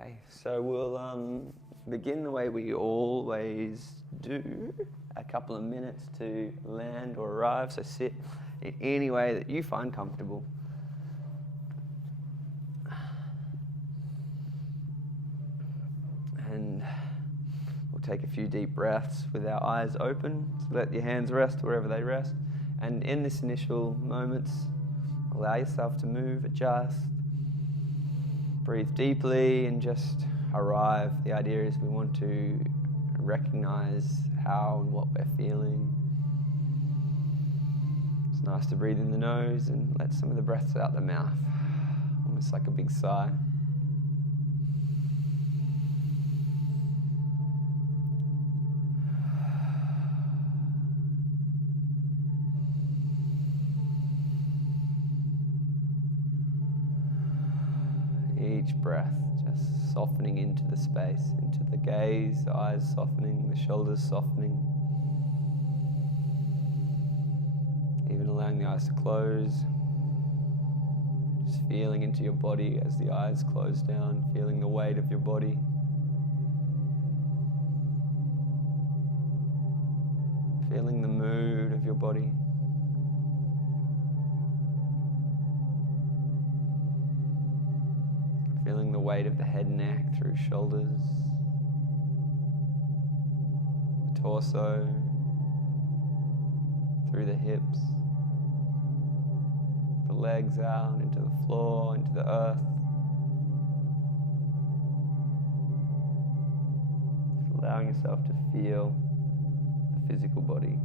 Okay, so we'll begin the way we always do, a couple of minutes to land or arrive, so sit in any way that you find comfortable. And we'll take a few deep breaths with our eyes open, so let your hands rest wherever they rest. And in this initial moments, allow yourself to move, adjust, breathe deeply and just arrive. The idea is we want to recognize how and what we're feeling. It's nice to breathe in the nose and let some of the breaths out the mouth, almost like a big sigh. Each breath just softening into the space, into the gaze, the eyes softening, the shoulders softening. Even allowing the eyes to close. Just feeling into your body as the eyes close down, feeling the weight of your body. Feeling the mood of your body. Feeling the weight of the head and neck through shoulders, the torso, through the hips, the legs out into the floor, into the earth. Just allowing yourself to feel the physical body.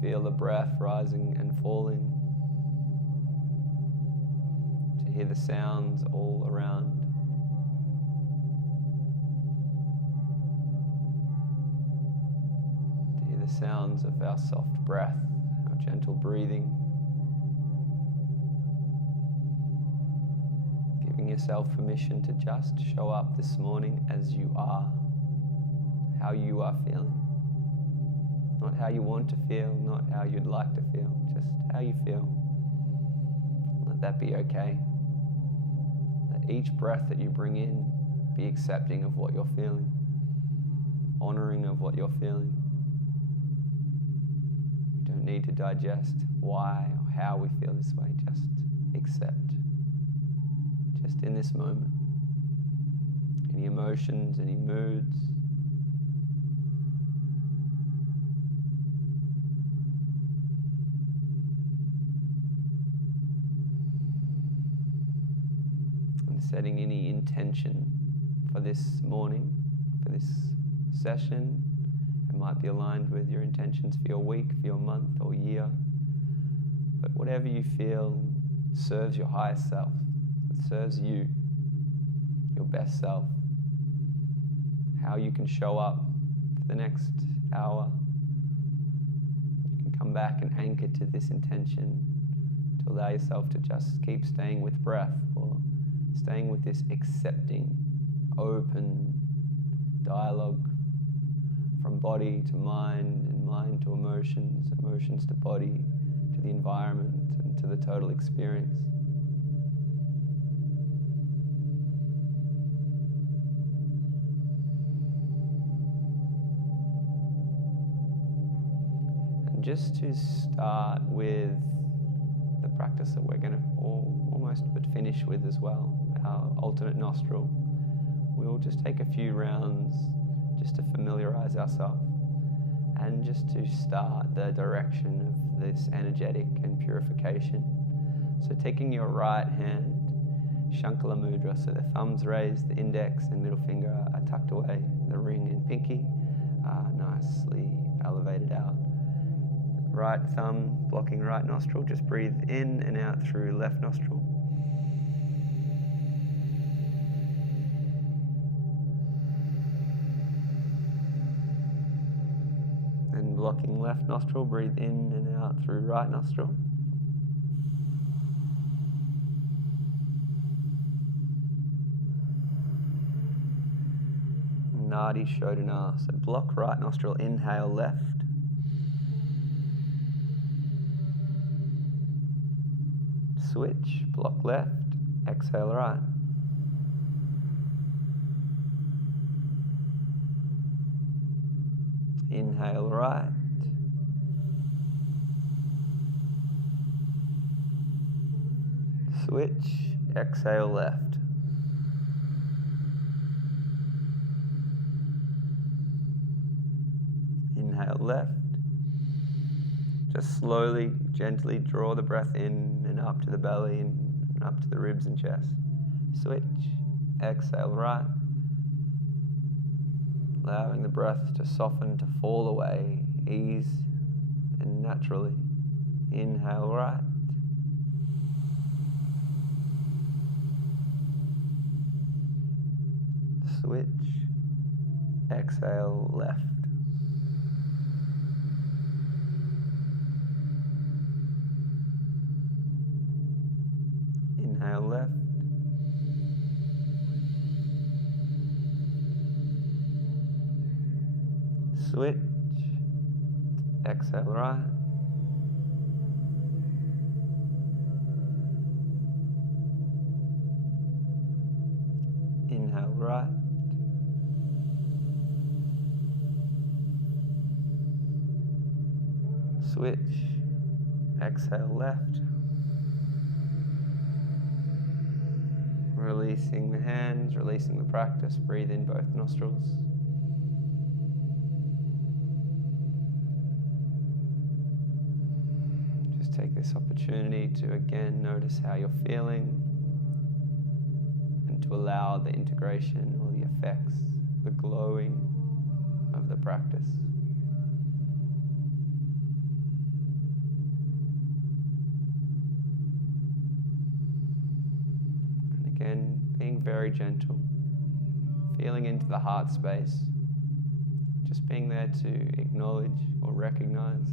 Feel the breath rising and falling. To hear the sounds all around. To hear the sounds of our soft breath, our gentle breathing. Giving yourself permission to just show up this morning as you are, how you are feeling. Not how you want to feel, not how you'd like to feel, just how you feel. Let that be okay. Let each breath that you bring in be accepting of what you're feeling, honoring of what you're feeling. You don't need to digest why or how we feel this way, just accept. Just in this moment. Any emotions, any moods, setting any intention for this morning, for this session. It might be aligned with your intentions for your week, for your month or year. But whatever you feel serves your highest self. It serves you, your best self. How you can show up for the next hour. You can come back and anchor to this intention to allow yourself to just keep staying with breath or staying with this accepting, open dialogue from body to mind and mind to emotions, emotions to body, to the environment and to the total experience. And just to start with the practice that we're going to almost finish with as well, our alternate nostril. We'll just take a few rounds just to familiarize ourselves and just to start the direction of this energetic and purification. So taking your right hand, Shankala Mudra, so the thumbs raised, the index and middle finger are tucked away, the ring and pinky are nicely elevated out. Right thumb blocking right nostril, just breathe in and out through left nostril. And blocking left nostril, breathe in and out through right nostril. Nadi Shodhana, so block right nostril, inhale left. Switch, block left, exhale right. Inhale right. Switch, exhale left. Inhale left. Just slowly, gently draw the breath in and up to the belly and up to the ribs and chest. Switch, exhale right. Allowing the breath to soften, to fall away, ease and naturally. Inhale right. Switch, exhale left. Inhale left. Switch, exhale right. Inhale right. Switch, exhale left. Releasing the hands, releasing the practice. Breathe in both nostrils. Just take this opportunity to again notice how you're feeling and to allow the integration or the effects, the glowing of the practice. Again, being very gentle, feeling into the heart space, just being there to acknowledge or recognize,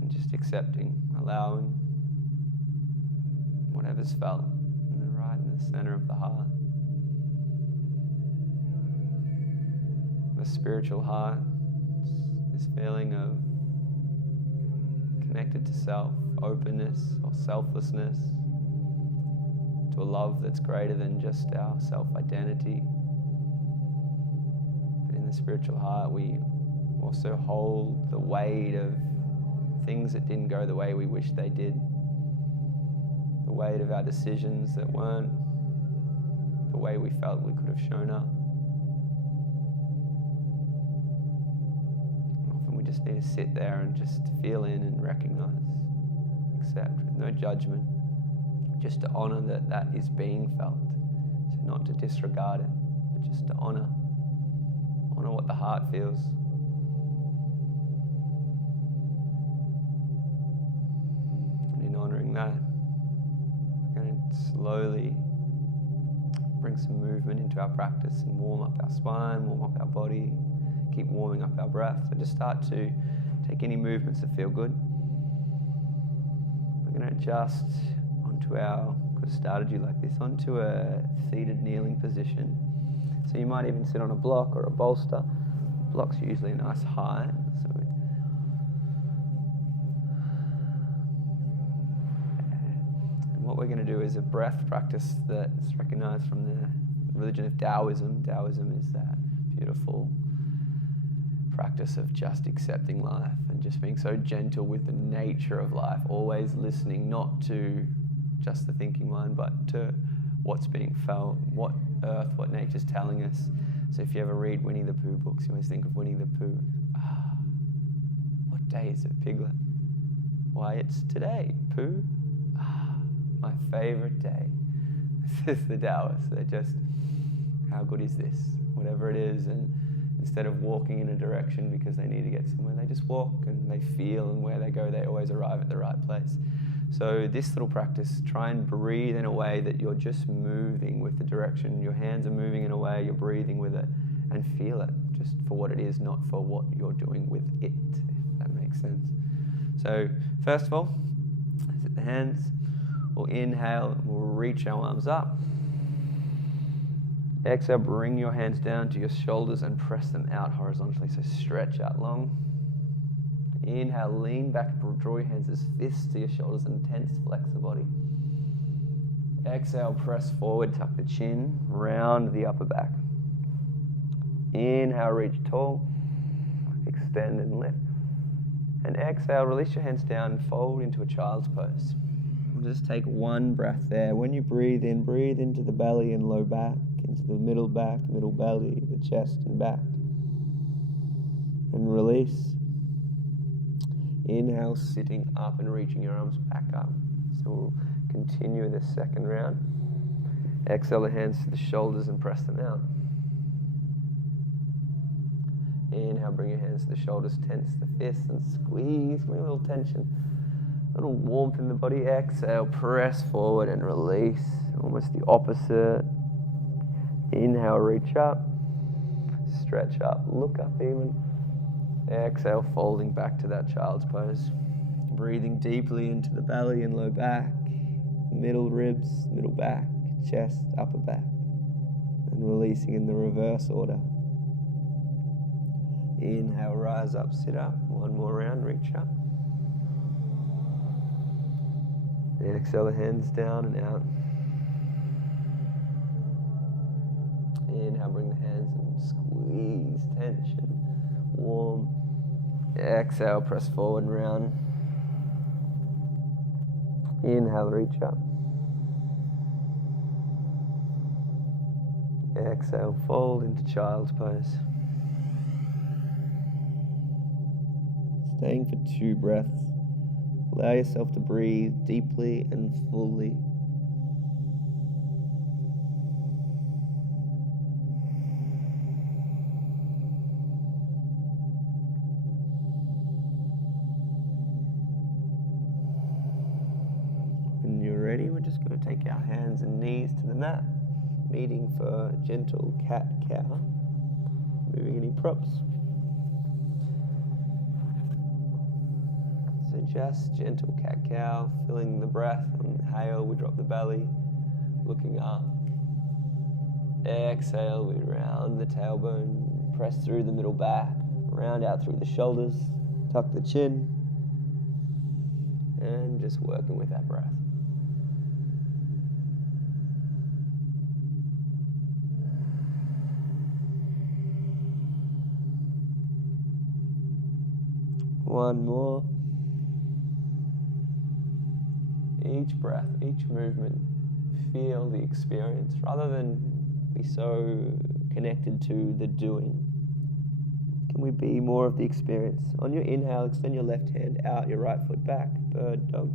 and just accepting, allowing whatever's felt right in the center of the heart. The spiritual heart, this feeling of connected to self, openness or selflessness, to a love that's greater than just our self-identity. But in the spiritual heart, we also hold the weight of things that didn't go the way we wish they did, the weight of our decisions that weren't the way we felt we could have shown up. Often we just need to sit there and just feel in and recognize, accept with no judgment, just to honor that that is being felt, so not to disregard it, but just to honor what the heart feels. And in honoring that, we're going to slowly bring some movement into our practice and warm up our spine, warm up our body, keep warming up our breath. So just start to take any movements that feel good. We're going to adjust onto our, could have started you like this, onto a seated kneeling position. So you might even sit on a block or a bolster. Block's usually a nice height. And what we're going to do is a breath practice that's recognized from the religion of Taoism. Taoism is that beautiful practice of just accepting life and just being so gentle with the nature of life, always listening not to just the thinking mind, but to what's being felt, what earth, what nature's telling us. So if you ever read Winnie the Pooh books, you always think of Winnie the Pooh. What day is it, Piglet? Why, it's today, Pooh. My favorite day. This is the Taoists. They're just, how good is this? Whatever it is, and instead of walking in a direction because they need to get somewhere, they just walk and they feel, and where they go, they always arrive at the right place. So this little practice, try and breathe in a way that you're just moving with the direction. Your hands are moving in a way, you're breathing with it, and feel it just for what it is, not for what you're doing with it, if that makes sense. So first of all, sit the hands. We'll inhale, we'll reach our arms up. Exhale, bring your hands down to your shoulders and press them out horizontally. So stretch out long. Inhale, lean back, draw your hands as fists to your shoulders and tense, flex the body. Exhale, press forward, tuck the chin, round the upper back. Inhale, reach tall, extend and lift. And exhale, release your hands down and fold into a child's pose. We'll just take one breath there. When you breathe in, breathe into the belly and low back, into the middle back, middle belly, the chest and back. And release. Inhale, sitting up and reaching your arms back up. So we'll continue this second round. Exhale the hands to the shoulders and press them out. Inhale, bring your hands to the shoulders, tense the fists and squeeze. Bring a little tension, a little warmth in the body. Exhale, press forward and release. Almost the opposite. Inhale, reach up, stretch up, look up even. Exhale, folding back to that child's pose. Breathing deeply into the belly and low back, middle ribs, middle back, chest, upper back. And releasing in the reverse order. Inhale, rise up, sit up. One more round, reach up. Exhale the hands down and out. Inhale, bring the hands and squeeze, tension, warm. Exhale, press forward and round. Inhale, reach up. Exhale, fold into child's pose. Staying for 2 breaths. Allow yourself to breathe deeply and fully. When you're ready, we're just going to take our hands and knees to the mat, meeting for gentle cat-cow. Moving any props. So just gentle cat-cow, filling the breath. On the inhale, we drop the belly, looking up. Exhale, we round the tailbone, press through the middle back, round out through the shoulders, tuck the chin, and just working with that breath. One more. Each breath, each movement, feel the experience rather than be so connected to the doing. Can we be more of the experience? On your inhale, extend your left hand out, your right foot back, bird dog.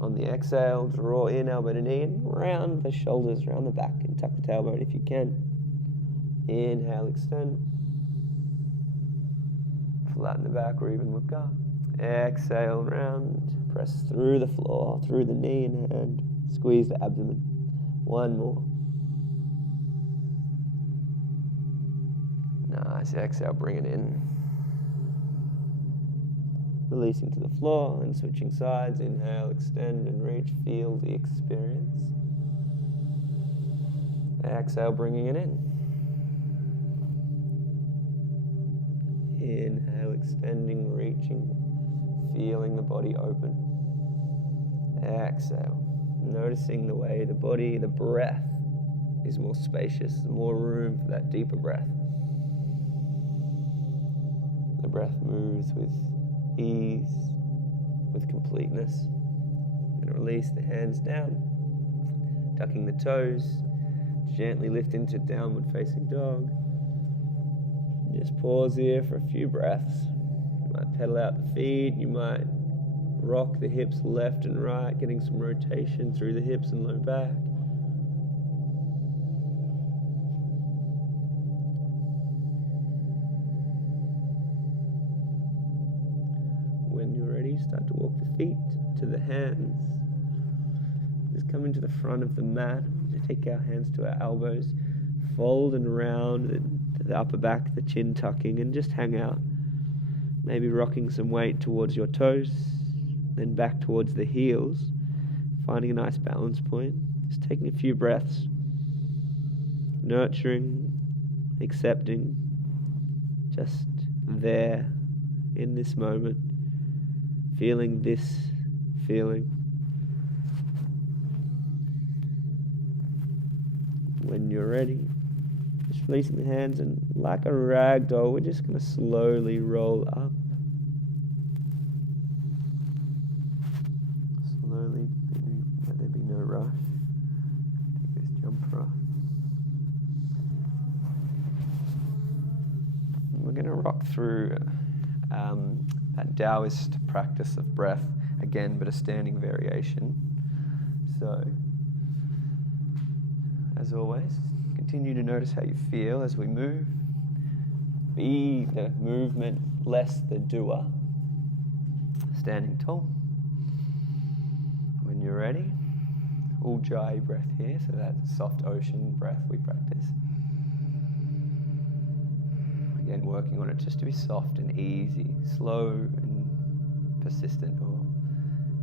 On the exhale, draw in elbow to knee and round the shoulders, round the back and tuck the tailbone if you can. Inhale, extend. Flatten the back or even look up. Exhale, round. Press through the floor, through the knee and hand. Squeeze the abdomen. One more. Nice. Exhale, bring it in. Releasing to the floor and switching sides. Inhale, extend and reach. Feel the experience. Exhale, bringing it in. Inhale, extending, reaching, feeling the body open. Exhale, noticing the way the body, the breath is more spacious, more room for that deeper breath. The breath moves with ease, with completeness. And release the hands down, tucking the toes, gently lift into downward facing dog. Just pause here for a few breaths. You might pedal out the feet, you might rock the hips left and right, getting some rotation through the hips and low back. When you're ready, start to walk the feet to the hands. Just come into the front of the mat. Just take our hands to our elbows, fold and round the upper back, the chin tucking, and just hang out. Maybe rocking some weight towards your toes, then back towards the heels, finding a nice balance point. Just taking a few breaths, nurturing, accepting, just there in this moment, feeling this feeling. When you're ready, just releasing the hands, and like a rag doll, we're just going to slowly roll up. Slowly, let there be no rush. Take this jumper off. We're going to rock through that Taoist practice of breath again, but a standing variation. So, as always, continue to notice how you feel as we move. Be the movement, less the doer. Standing tall. When you're ready, Ujjayi breath here, so that soft ocean breath we practice. Again, working on it just to be soft and easy, slow and persistent, or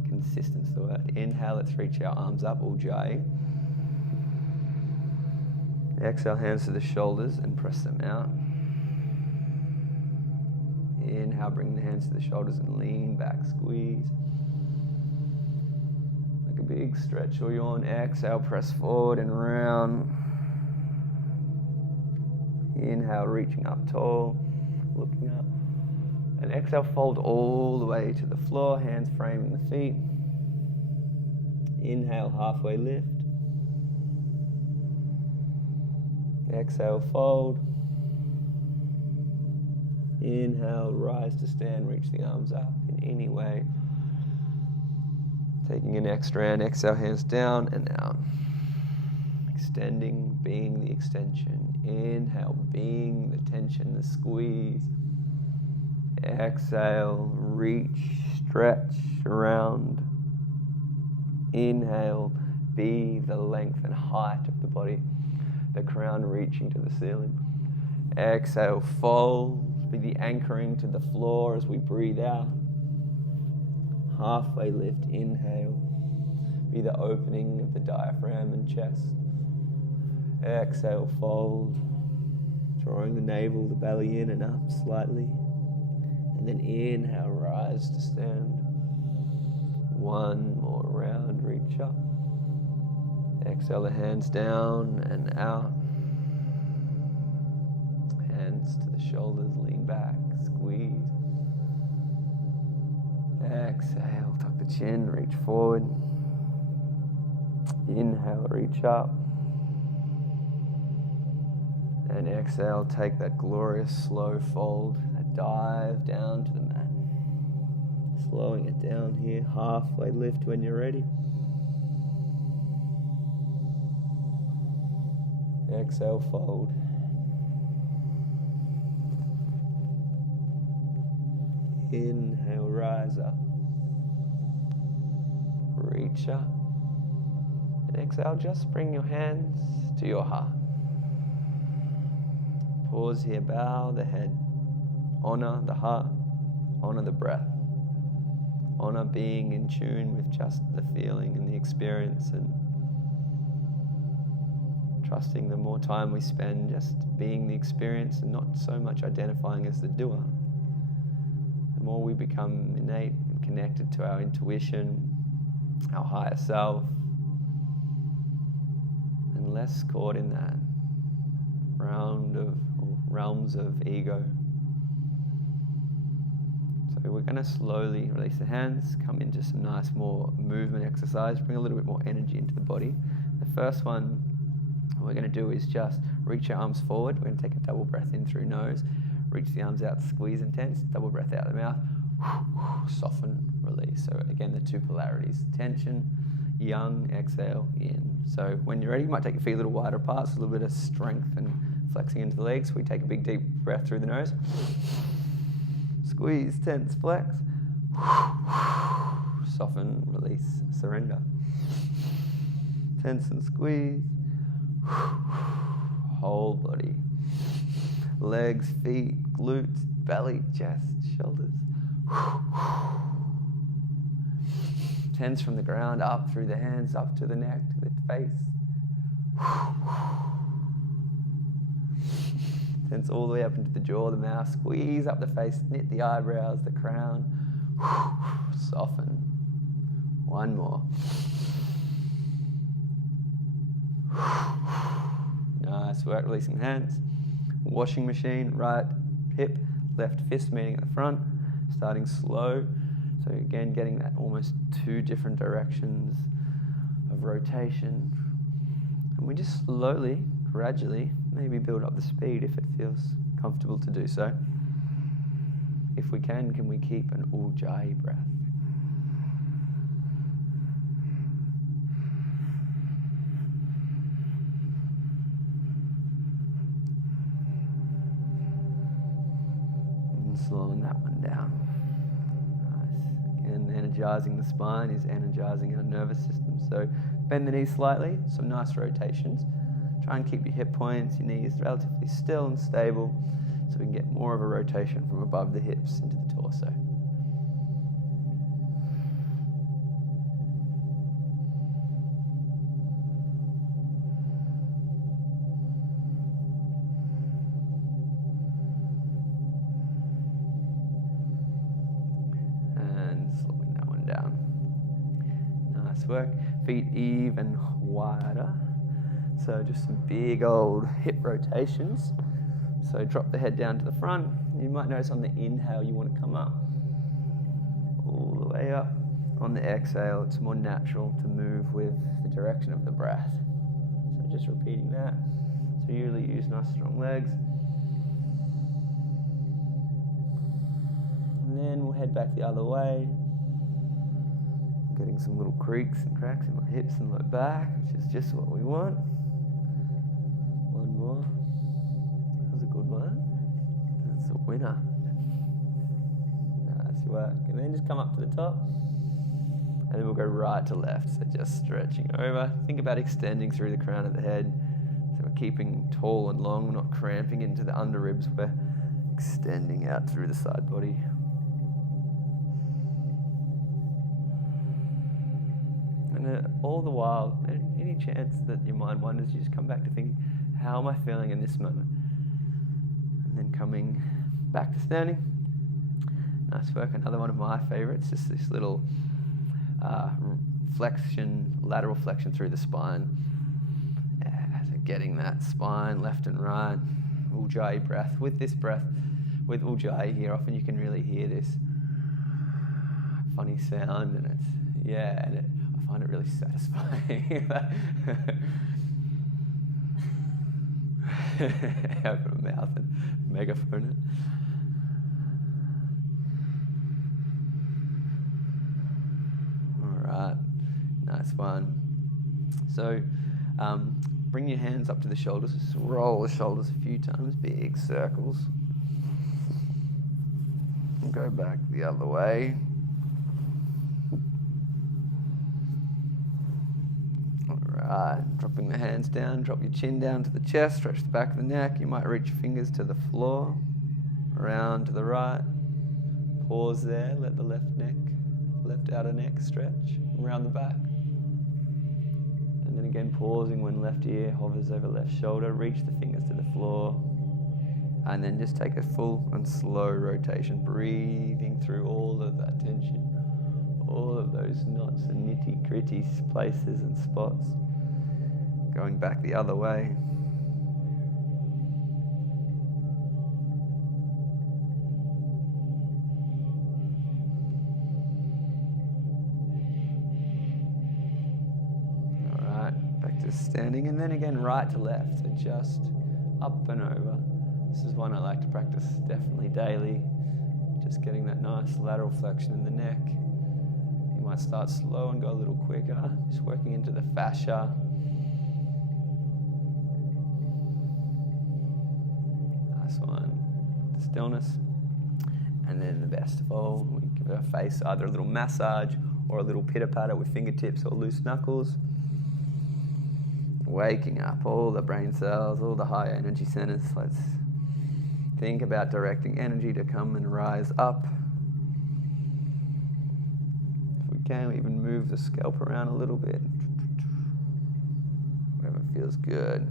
consistent's the word. Inhale, let's reach our arms up, Ujjayi. Exhale, hands to the shoulders and press them out. Inhale, bring the hands to the shoulders and lean back, squeeze. Like a big stretch or yawn. Exhale, press forward and round. Inhale, reaching up tall, looking up. And exhale, fold all the way to the floor, hands framing the feet. Inhale, halfway lift. Exhale, fold. Inhale, rise to stand, reach the arms up in any way. Taking an next round, exhale, hands down and out. Extending, being the extension. Inhale, being the tension, the squeeze. Exhale, reach, stretch around. Inhale, be the length and height of the body, the crown reaching to the ceiling. Exhale, fold, be the anchoring to the floor as we breathe out. Halfway lift, inhale, be the opening of the diaphragm and chest. Exhale, fold, drawing the navel, the belly in and up slightly. And then inhale, rise to stand. One more round, reach up. Exhale, the hands down and out. Hands to the shoulders, lean back, squeeze. Exhale, tuck the chin, reach forward. Inhale, reach up. And exhale, take that glorious slow fold, that dive down to the mat. Slowing it down here, halfway lift when you're ready. Exhale, fold. Inhale, rise up. Reach up. And exhale, just bring your hands to your heart. Pause here, bow the head. Honor the heart. Honor the breath. Honor being in tune with just the feeling and the experience, and trusting the more time we spend just being the experience and not so much identifying as the doer, the more we become innate and connected to our intuition, our higher self, and less caught in that realms of ego. So we're going to slowly release the hands, come into some nice more movement exercise, bring a little bit more energy into the body. The first one we're going to do is just reach your arms forward. We're going to take a double breath in through nose, reach the arms out, squeeze and tense, double breath out of the mouth, soften, release. So again, the two polarities, tension, yang, exhale, in. So when you're ready, you might take your feet a little wider apart, so a little bit of strength and flexing into the legs. We take a big deep breath through the nose. Squeeze, tense, flex. Soften, release, surrender. Tense and squeeze. Whole body. Legs, feet, glutes, belly, chest, shoulders. Tense from the ground, up through the hands, up to the neck, to the face. Tense all the way up into the jaw, the mouth. Squeeze up the face, knit the eyebrows, the crown. Soften. One more. Nice work, releasing the hands. Washing machine, right hip, left fist meeting at the front. Starting slow. So again, getting that almost 2 different directions of rotation. And we just slowly, gradually, maybe build up the speed if it feels comfortable to do so. If we can we keep an Ujjayi breath? And slowing that one down. Nice. Again, energizing the spine is energizing our nervous system. So bend the knees slightly, some nice rotations. Try and keep your hip points, your knees relatively still and stable so we can get more of a rotation from above the hips into the torso. And slowing that one down. Nice work. Feet even wider. So just some big old hip rotations. So drop the head down to the front. You might notice on the inhale you want to come up. All the way up. On the exhale, it's more natural to move with the direction of the breath. So just repeating that. So you really use nice strong legs. And then we'll head back the other way. Getting some little creaks and cracks in my hips and my back, which is just what we want. One more. That was a good one. That's a winner. Nice work. And then just come up to the top. And then we'll go right to left. So just stretching over. Think about extending through the crown of the head. So we're keeping tall and long. We're not cramping into the under ribs. We're extending out through the side body. And all the while, any chance that your mind wanders, you just come back to thinking, how am I feeling in this moment? And then coming back to standing. Nice work. Another one of my favorites, just this little flexion, lateral flexion through the spine. Yeah, so getting that spine left and right. Ujjayi breath. With this breath, with Ujjayi here, often you can really hear this funny sound, and I find it really satisfying. Open a mouth and megaphone it. All right, nice one. So bring your hands up to the shoulders. Just roll the shoulders a few times, big circles. And go back the other way. Dropping the hands down, drop your chin down to the chest, stretch the back of the neck. You might reach your fingers to the floor, around to the right. Pause there, let the left outer neck stretch, around the back. And then again, pausing when left ear hovers over left shoulder, reach the fingers to the floor. And then just take a full and slow rotation, breathing through all of that tension, all of those knots and nitty-gritty places and spots. Going back the other way. All right, back to standing, and then again right to left, so just up and over. This is one I like to practice definitely daily, just getting that nice lateral flexion in the neck. You might start slow and go a little quicker, just working into the fascia. One, stillness, and then the best of all, we give our face either a little massage or a little pitter-patter with fingertips or loose knuckles, waking up all the brain cells, all the high energy centers. Let's think about directing energy to come and rise up. If we can, even move the scalp around a little bit, wherever feels good,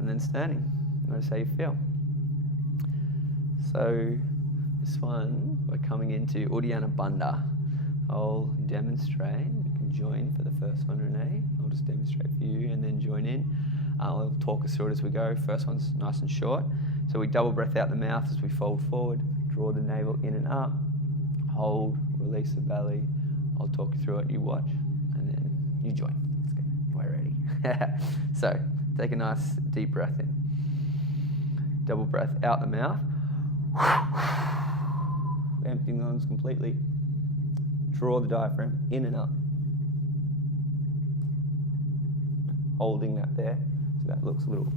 and then standing. Notice how you feel. So this one, we're coming into Uddiyana Bandha. I'll demonstrate. You can join for the first one, Renee. I'll just demonstrate for you and then join in. I'll talk us through it as we go. First one's nice and short. So we double breath out the mouth as we fold forward. Draw the navel in and up. Hold, release the belly. I'll talk you through it, you watch, and then you join. Let's go. We're ready. So take a nice deep breath in. Double breath out the mouth. Emptying the lungs completely. Draw the diaphragm in and up. Holding that there, so that looks a little.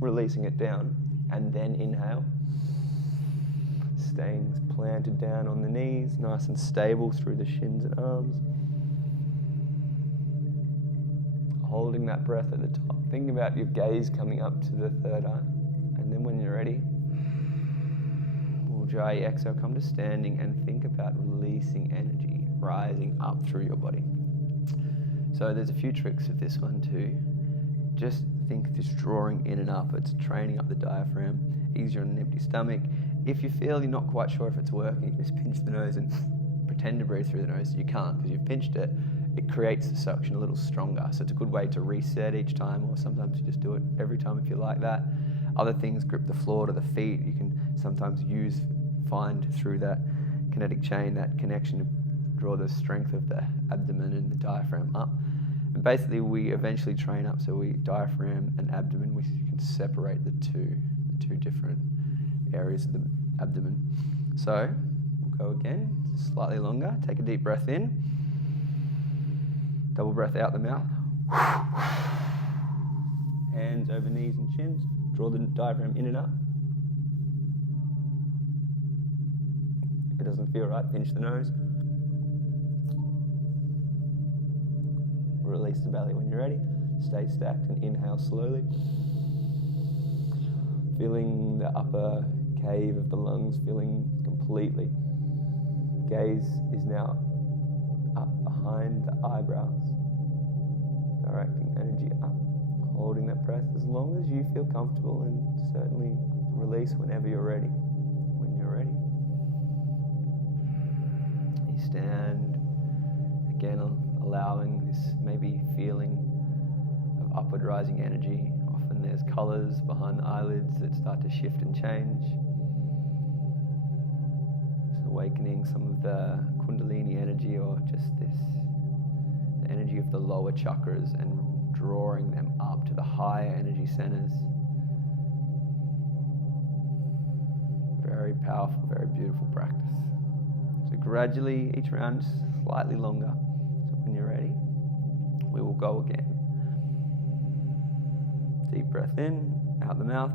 Releasing it down, and then inhale. Staying planted down on the knees, nice and stable through the shins and arms. Holding that breath at the top. Think about your gaze coming up to the third eye. And then when you're ready, Ujjayi, exhale, come to standing and think about releasing energy, rising up through your body. So there's a few tricks with this one too. Just think this drawing in and up. It's training up the diaphragm, easier on an empty stomach. If you feel you're not quite sure if it's working, just pinch the nose and pretend to breathe through the nose. You can't because you've pinched it. It creates the suction a little stronger. So it's a good way to reset each time, or sometimes you just do it every time if you like that. Other things, grip the floor to the feet. You can sometimes find through that kinetic chain, that connection to draw the strength of the abdomen and the diaphragm up. And basically we eventually train up, so we diaphragm and abdomen, we can separate the two different areas of the abdomen. So we'll go again, slightly longer. Take a deep breath in. Double breath out the mouth. Hands over knees and chins. Draw the diaphragm in and up. If it doesn't feel right, pinch the nose. Release the belly when you're ready. Stay stacked and inhale slowly. Feeling the upper cave of the lungs filling completely. Gaze is now up behind the eyebrows. Directing energy up. Holding that breath as long as you feel comfortable, and certainly release whenever you're ready. When you're ready. You stand again, allowing this maybe feeling of upward rising energy. Often there's colours behind the eyelids that start to shift and change. Just awakening some of the Kundalini energy, or just the energy of the lower chakras, and drawing them up to the higher energy centers. Very powerful, very beautiful practice. So gradually, each round slightly longer. So when you're ready, we will go again. Deep breath in, out the mouth.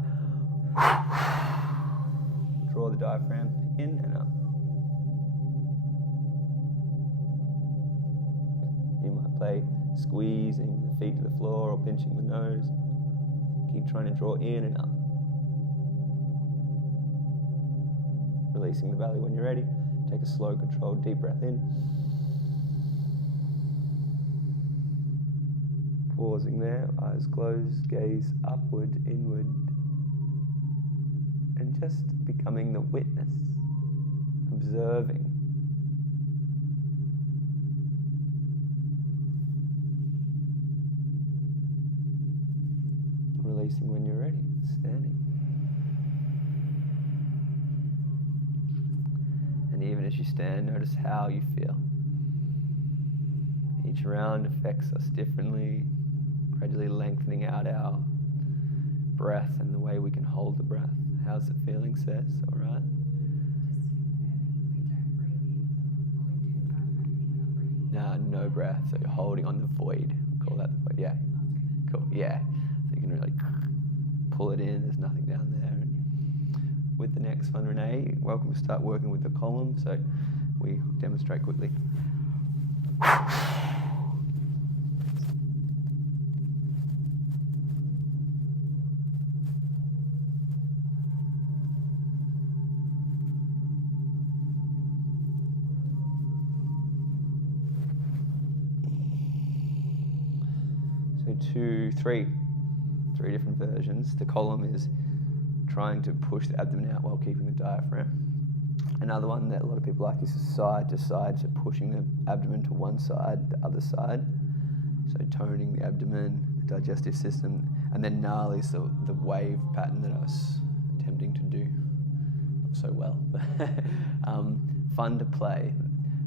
Draw the diaphragm in and up. You might play squeezing the feet to the floor or pinching the nose. Keep trying to draw in and up. Releasing the belly when you're ready. Take a slow, controlled, deep breath in. Pausing there, eyes closed, gaze upward, inward. And just becoming the witness, observing. Releasing when you're ready, standing. And even as you stand, notice how you feel. Each round affects us differently, gradually lengthening out our breath and the way we can hold the breath. How's it feeling, Seth? All right? No breath, so you're holding on the void. We'll call that the void, yeah. Cool, yeah. So you can really pull it in, there's nothing down there. And with the next one, Renee, welcome to start working with the column, so we demonstrate quickly. three different versions. The column is trying to push the abdomen out while keeping the diaphragm. Another one that a lot of people like is side to side, so pushing the abdomen to one side, the other side. So toning the abdomen, the digestive system, and then Nali is the wave pattern that I was attempting to do. Not so well, but fun to play.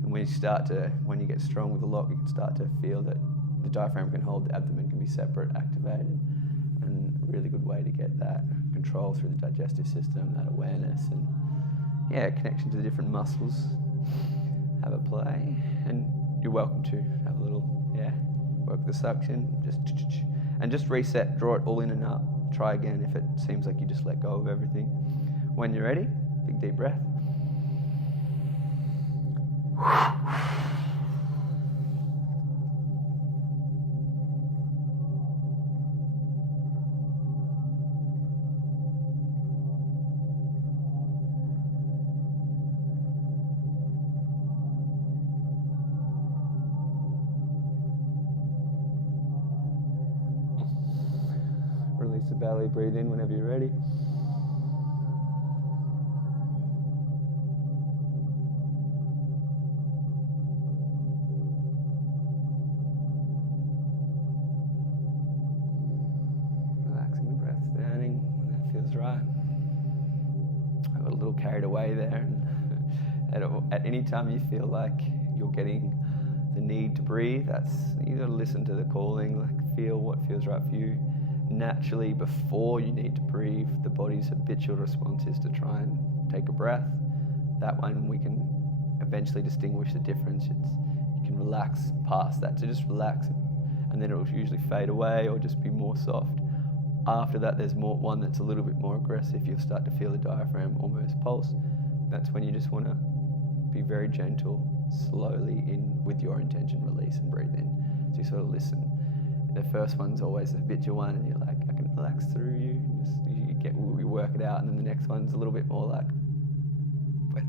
And when you get strong with the lock, you can start to feel that the diaphragm can hold, the abdomen can be separate, activated, and a really good way to get that control through the digestive system, that awareness, and connection to the different muscles. Have a play, and you're welcome to have a little, work the suction, just reset, draw it all in and up. Try again if it seems like you just let go of everything. When you're ready, big deep breath. Release the belly, breathe in whenever you're ready. Relaxing the breath, standing when that feels right. I got a little carried away there. And at any time you feel like you're getting the need to breathe, you got to listen to the calling, feel what feels right for you. Naturally, before you need to breathe, the body's habitual response is to try and take a breath. That one we can eventually distinguish the difference. You can relax past that, so just relax, and then it will usually fade away or just be more soft. After that, there's one that's a little bit more aggressive. You'll start to feel the diaphragm almost pulse. That's when you just want to be very gentle, slowly in with your intention, release and breathe in. So you sort of listen. The first one's always the habitual one, and you're like, I can relax through you. You work it out, and then the next one's a little bit more like, breath.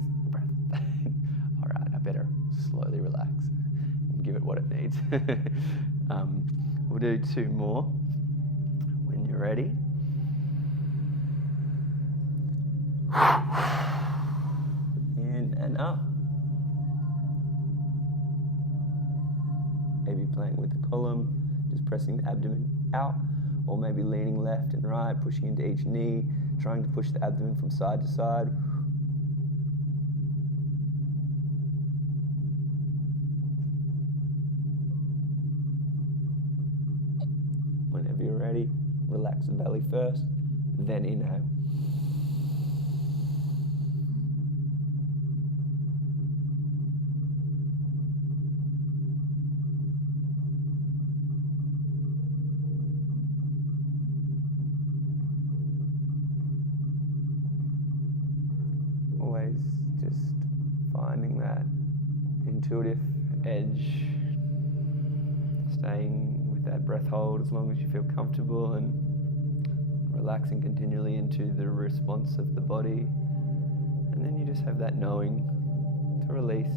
All right, I better slowly relax and give it what it needs. We'll do two more. When you're ready. In and up. Maybe playing with the column. Just pressing the abdomen out, or maybe leaning left and right, pushing into each knee, trying to push the abdomen from side to side. Whenever you're ready, relax the belly first, then inhale. Always just finding that intuitive edge, staying with that breath hold as long as you feel comfortable, and relaxing continually into the response of the body. And then you just have that knowing to release.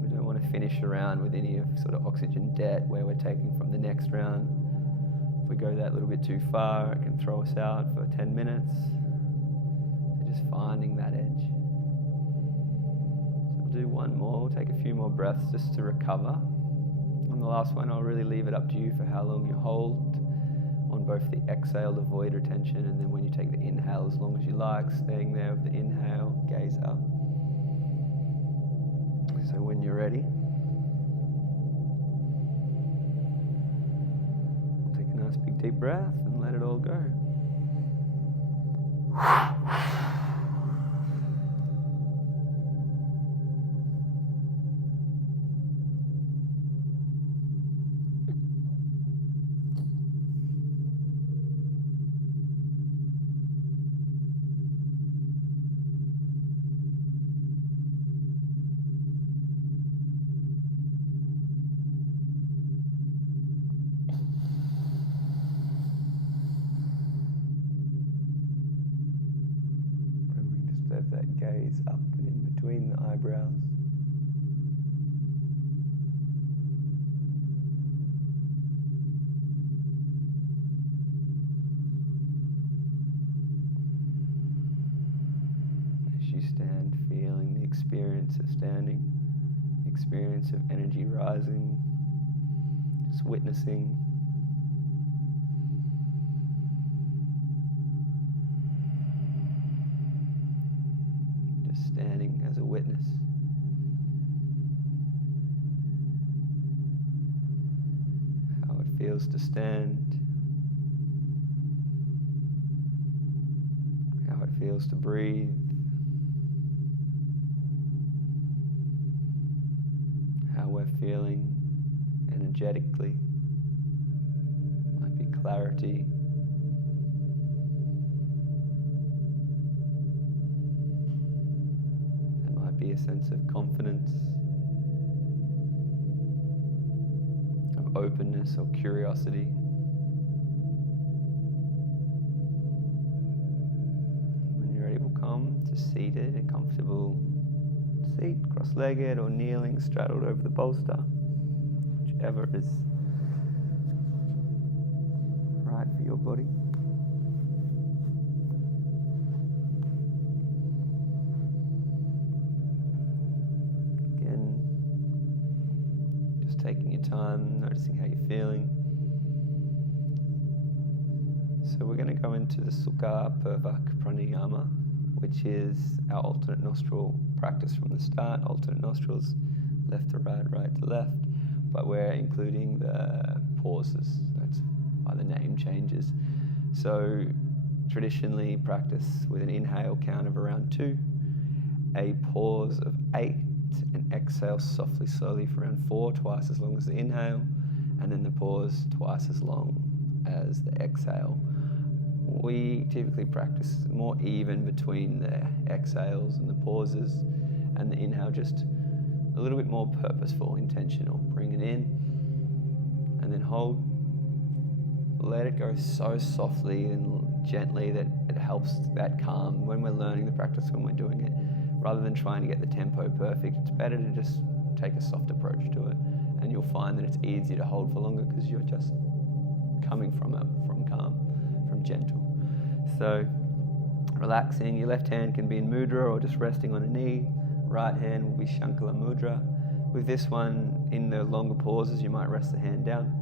We don't want to finish around with any of sort of oxygen debt where we're taking from the next round. If we go that little bit too far, it can throw us out for 10 minutes. Just finding that edge. So we'll do one more. We'll take a few more breaths just to recover. On the last one, I'll really leave it up to you for how long you hold on both the exhale to avoid retention, and then when you take the inhale, as long as you like, staying there with the inhale, gaze up. So when you're ready, take a nice big deep breath and let it all go. That gaze up and in between the eyebrows. experience of standing, experience of energy rising, just witnessing. Just standing as a witness. How it feels to stand. How it feels to breathe. How we're feeling energetically. Might be clarity. There might be a sense of confidence, of openness or curiosity. When you're ready, we'll come to seated, a comfortable seat, cross-legged or kneeling, straddled over the bolster, whichever is right for your body. Again, just taking your time, noticing how you're feeling. So we're going to go into the Sukha Pervak Pranayama, which is our alternate nostril practice from the start. Alternate nostrils, left to right, right to left, but we're including the pauses. That's why the name changes. So traditionally practice with an inhale count of around 2, a pause of 8, and exhale softly, slowly for around 4, twice as long as the inhale, and then the pause twice as long as the exhale. We typically practice more even between the exhales and the pauses, and the inhale just a little bit more purposeful, intentional. Bring it in, and then hold. Let it go so softly and gently that it helps that calm. When we're learning the practice, when we're doing it, rather than trying to get the tempo perfect, it's better to just take a soft approach to it, and you'll find that it's easier to hold for longer because you're just coming from calm, from gentle. So relaxing, your left hand can be in mudra or just resting on a knee. Right hand will be Shankala mudra. With this one, in the longer pauses, you might rest the hand down,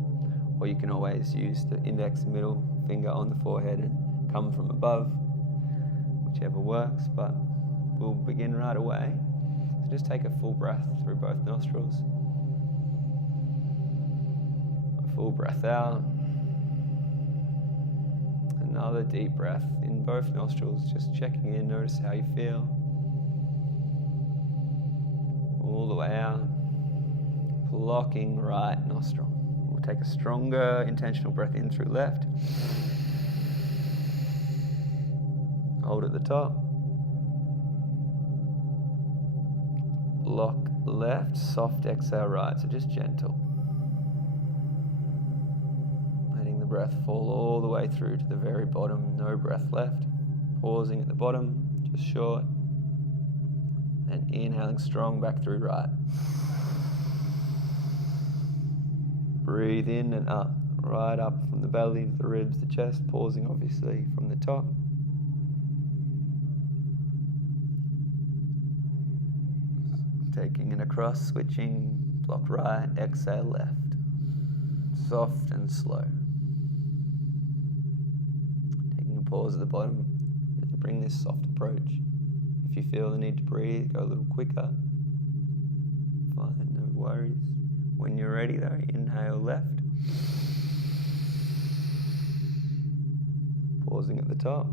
or you can always use the index and middle finger on the forehead and come from above, whichever works, but we'll begin right away. So just take a full breath through both nostrils. A full breath out. Another deep breath in both nostrils, just checking in, notice how you feel. All the way out, blocking right nostril. We'll take a stronger intentional breath in through left. Hold at the top. Block left, soft exhale right, so just gentle. Letting the breath fall all the way through to the very bottom, no breath left. Pausing at the bottom, just short. And inhaling strong back through right. Breathe in and up, right up from the belly to the ribs, the chest, pausing obviously from the top. Taking it across, switching, block right, exhale left. Soft and slow. Taking a pause at the bottom, really bring this soft approach. If you feel the need to breathe, go a little quicker. Fine, no worries. When you're ready though, inhale left. Pausing at the top.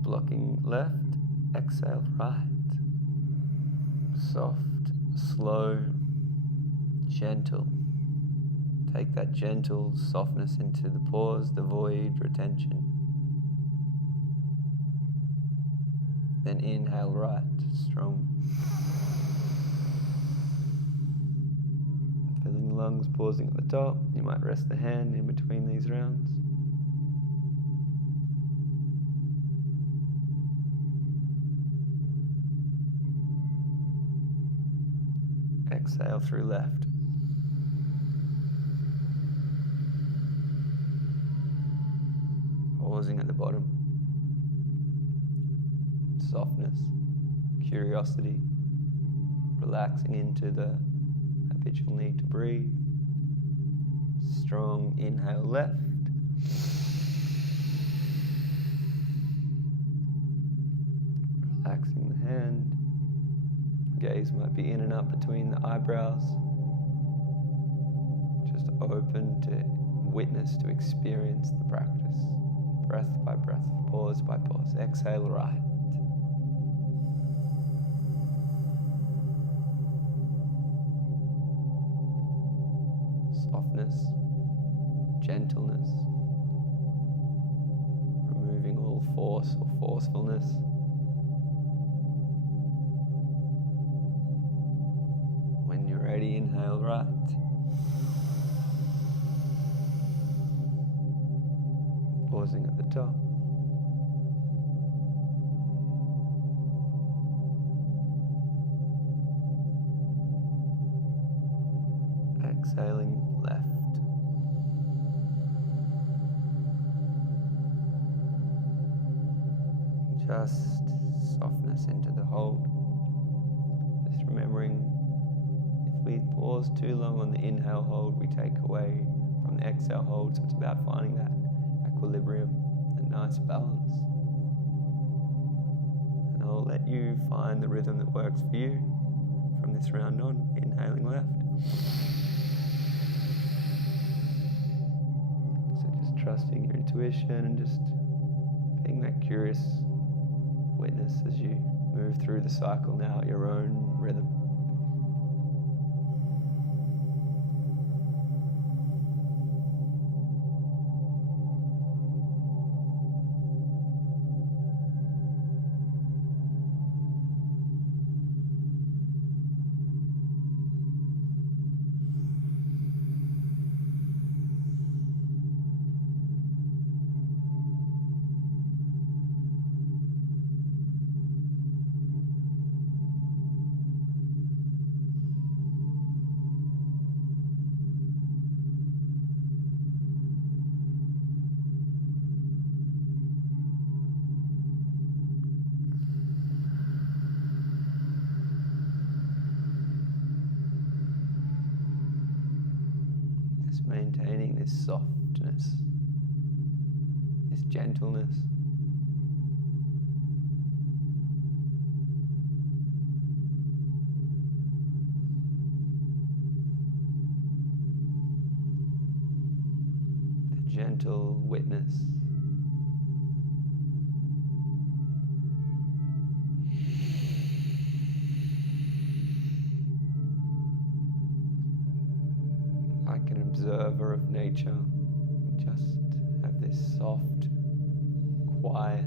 Blocking left, exhale right. Soft, slow, gentle. Take that gentle softness into the pause, the void, retention. Then inhale right, strong. Filling the lungs, pausing at the top. You might rest the hand in between these rounds. Exhale through left. Pausing at the bottom. Softness, curiosity, relaxing into the habitual need to breathe. Strong inhale left. Relaxing the hand. Gaze might be in and up between the eyebrows. Just open to witness, to experience the practice. Breath by breath, pause by pause. Exhale right. Softness, gentleness, removing all force or forcefulness. When you're ready, inhale right. Pausing at the top. Exhaling left. Just softness into the hold. Just remembering, if we pause too long on the inhale hold, we take away from the exhale hold. So it's about finding that equilibrium, a nice balance. And I'll let you find the rhythm that works for you from this round on. Inhaling left. So just trusting your intuition and just being that curious witness as you move through the cycle now at your own rhythm. Maintaining this softness, this gentleness. The gentle witness. Like an observer of nature, just have this soft, quiet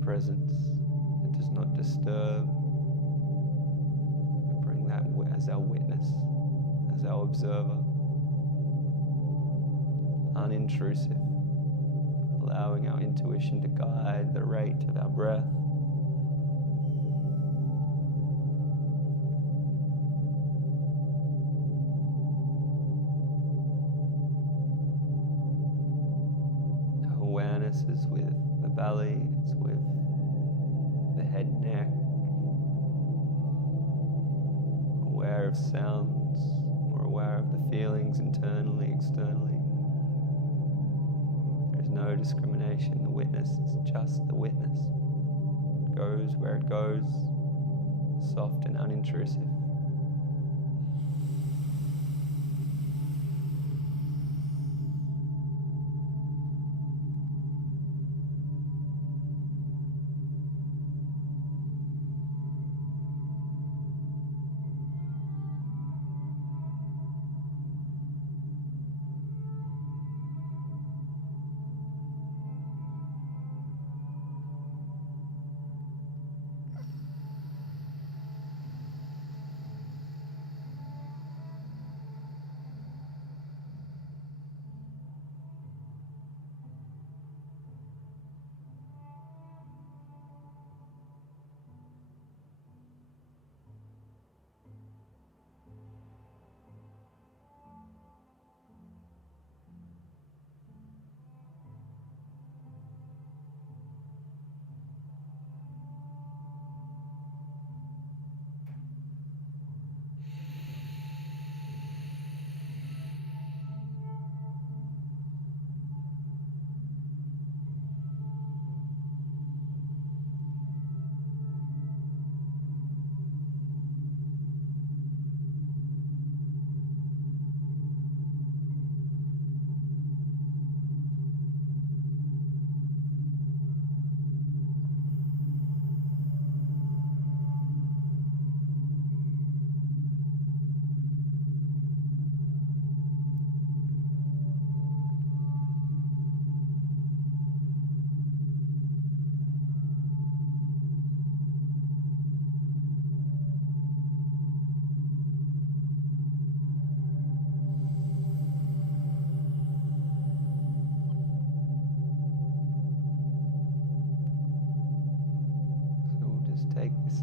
presence that does not disturb. We bring that as our witness, as our observer. Unintrusive, allowing our intuition to guide the rate of our breath. Awareness is with the belly, it's with the head, neck. Aware of sounds, or aware of the feelings internally, externally. There is no discrimination. The witness is just the witness. It goes where it goes, soft and unintrusive.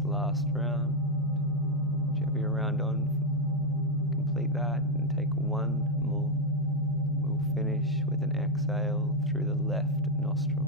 last round. Whichever you're round on, complete that and take one more. We'll finish with an exhale through the left nostril.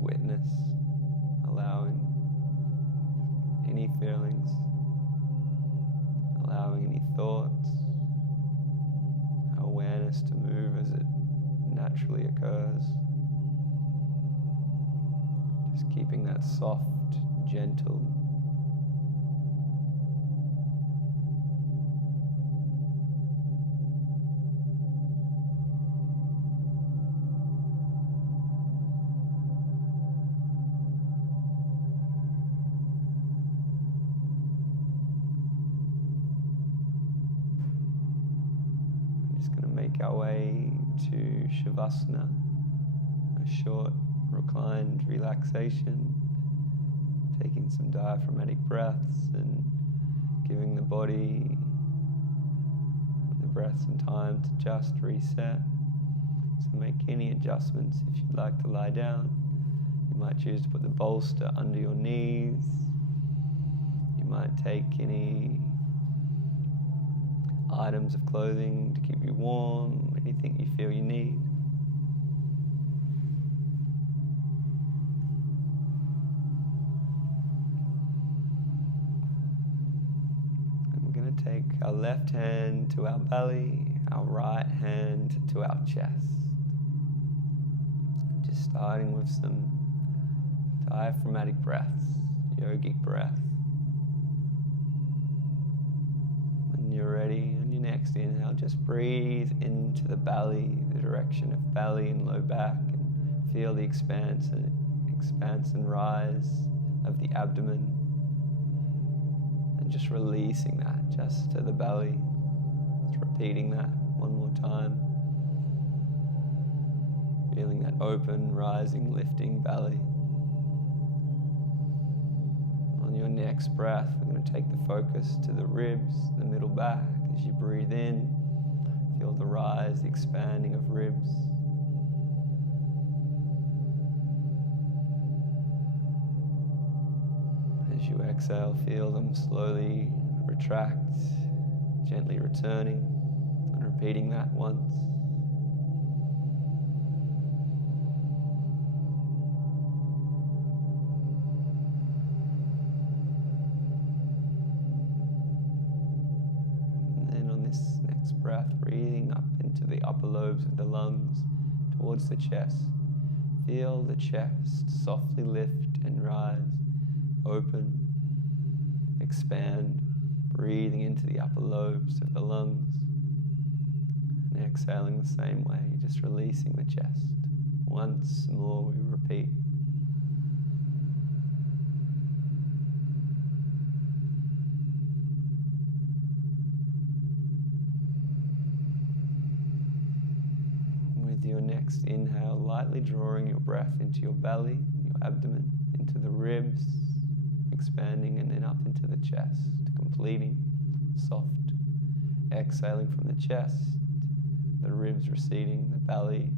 Witness, allowing any feelings, allowing any thoughts, awareness to move as it naturally occurs. Just keeping that soft, gentle, our way to Shavasana, a short reclined relaxation, taking some diaphragmatic breaths and giving the body, the breath some time to just reset. So make any adjustments if you'd like to lie down. You might choose to put the bolster under your knees. You might take any items of clothing to keep you warm, anything you feel you need. And we're going to take our left hand to our belly, our right hand to our chest. And just starting with some diaphragmatic breaths, yogic breath. When you're ready, on your next inhale, just breathe into the belly, the direction of belly and low back, and feel the expanse and rise of the abdomen. And just releasing that just to the belly. Just repeating that one more time. Feeling that open, rising, lifting belly. On your next breath, we're going to take the focus to the ribs, the middle back. As you breathe in, feel the rise, the expanding of ribs. As you exhale, feel them slowly retract, gently returning, and repeating that once. Breath, breathing up into the upper lobes of the lungs towards the chest. Feel the chest softly lift and rise, open, expand, breathing into the upper lobes of the lungs. And exhaling the same way, just releasing the chest. Once more we repeat. With your next inhale, lightly drawing your breath into your belly, your abdomen, into the ribs, expanding and then up into the chest, completing soft. Exhaling from the chest, the ribs receding, the belly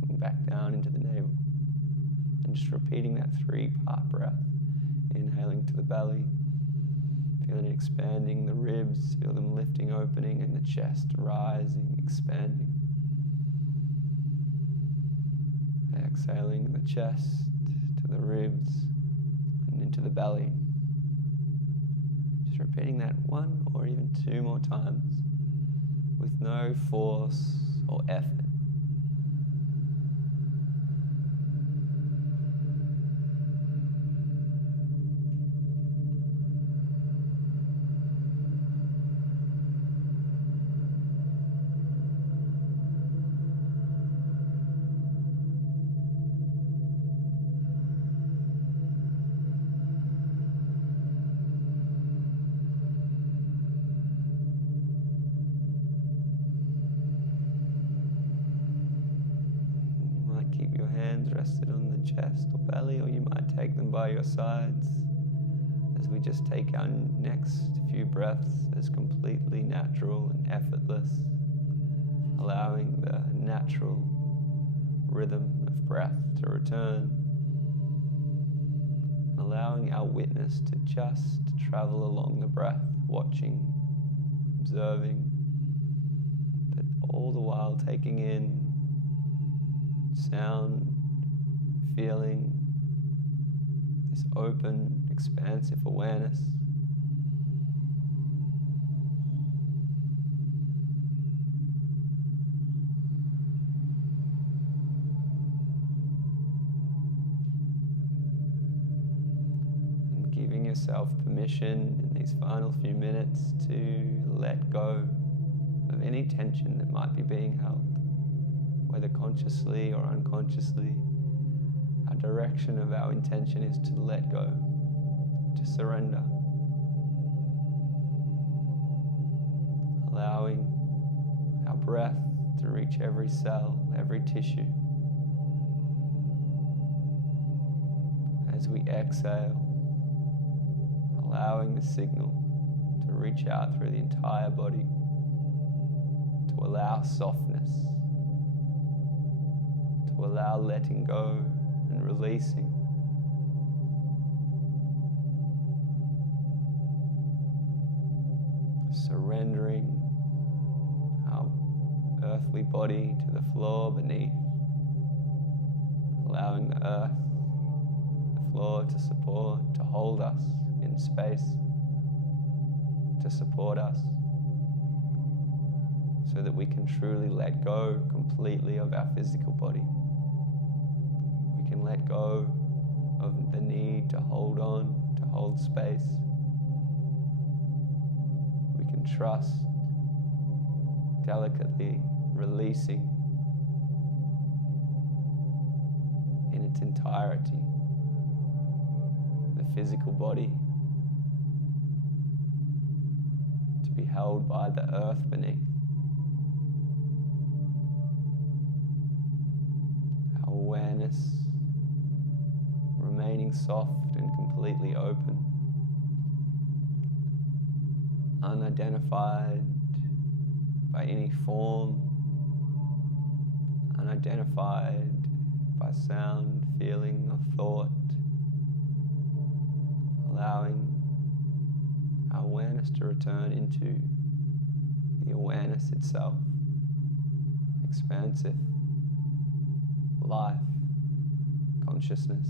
coming back down into the navel. And just repeating that 3-part breath. Inhaling to the belly, feeling it expanding, the ribs, feel them lifting, opening, and the chest rising, expanding. Exhaling the chest to the ribs and into the belly. Just repeating that 1 or even 2 more times with no force or effort. by your sides as we just take our next few breaths as completely natural and effortless, allowing the natural rhythm of breath to return, allowing our witness to just travel along the breath, watching, observing, but all the while taking in sound, feeling this open, expansive awareness. And giving yourself permission in these final few minutes to let go of any tension that might be being held, whether consciously or unconsciously. Our direction of our intention is to let go, to surrender, allowing our breath to reach every cell, every tissue. As we exhale, allowing the signal to reach out through the entire body, to allow softness, to allow letting go and releasing. Surrendering our earthly body to the floor beneath, allowing the earth, the floor to support, to hold us in space, to support us, so that we can truly let go completely of our physical body. We can let go of the need to hold on, to hold space. We can trust, delicately releasing in its entirety the physical body to be held by the earth beneath. Our awareness remaining soft and completely open, unidentified by any form, unidentified by sound, feeling, or thought, allowing our awareness to return into the awareness itself, expansive, life, consciousness.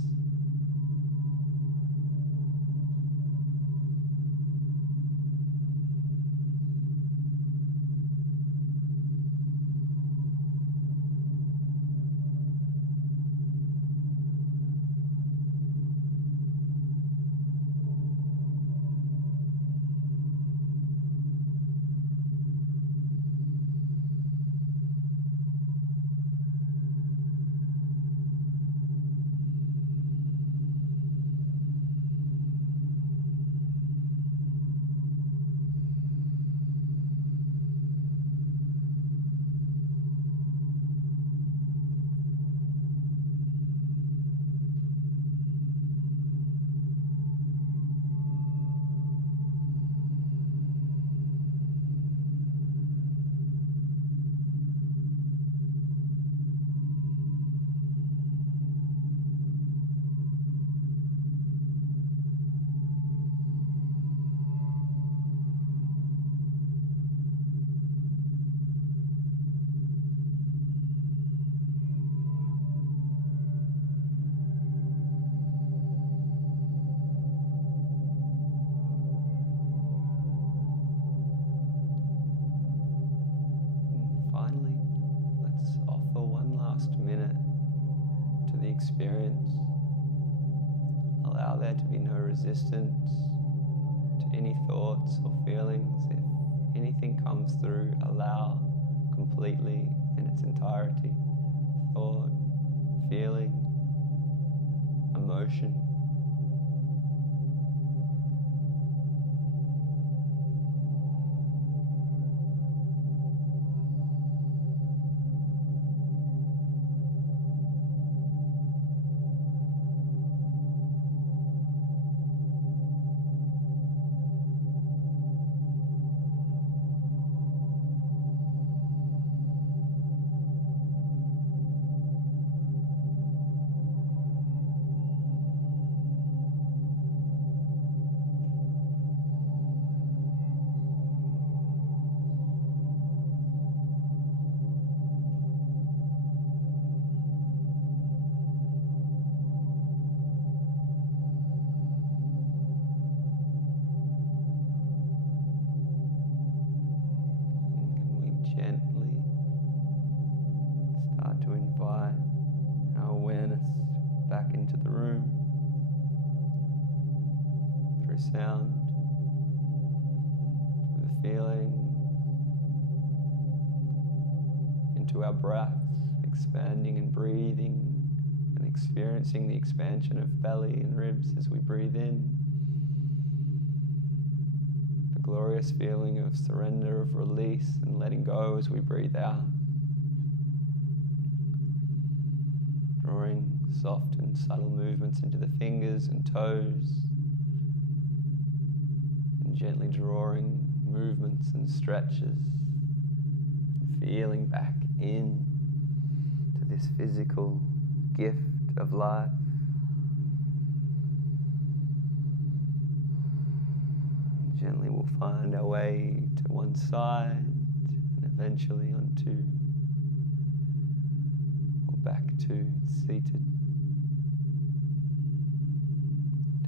Experience. Allow there to be no resistance to any thoughts or feelings. If anything comes through, allow completely in its entirety. Thought, feeling, emotion. every sound, through the feeling, into our breath, expanding and breathing, and experiencing the expansion of belly and ribs as we breathe in. The glorious feeling of surrender, of release and letting go as we breathe out. Drawing soft and subtle movements into the fingers and toes, and gently drawing movements and stretches, and feeling back in to this physical gift of life. And gently we'll find our way to one side and eventually onto or back to seated.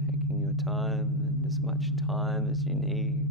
Taking your time and as much time as you need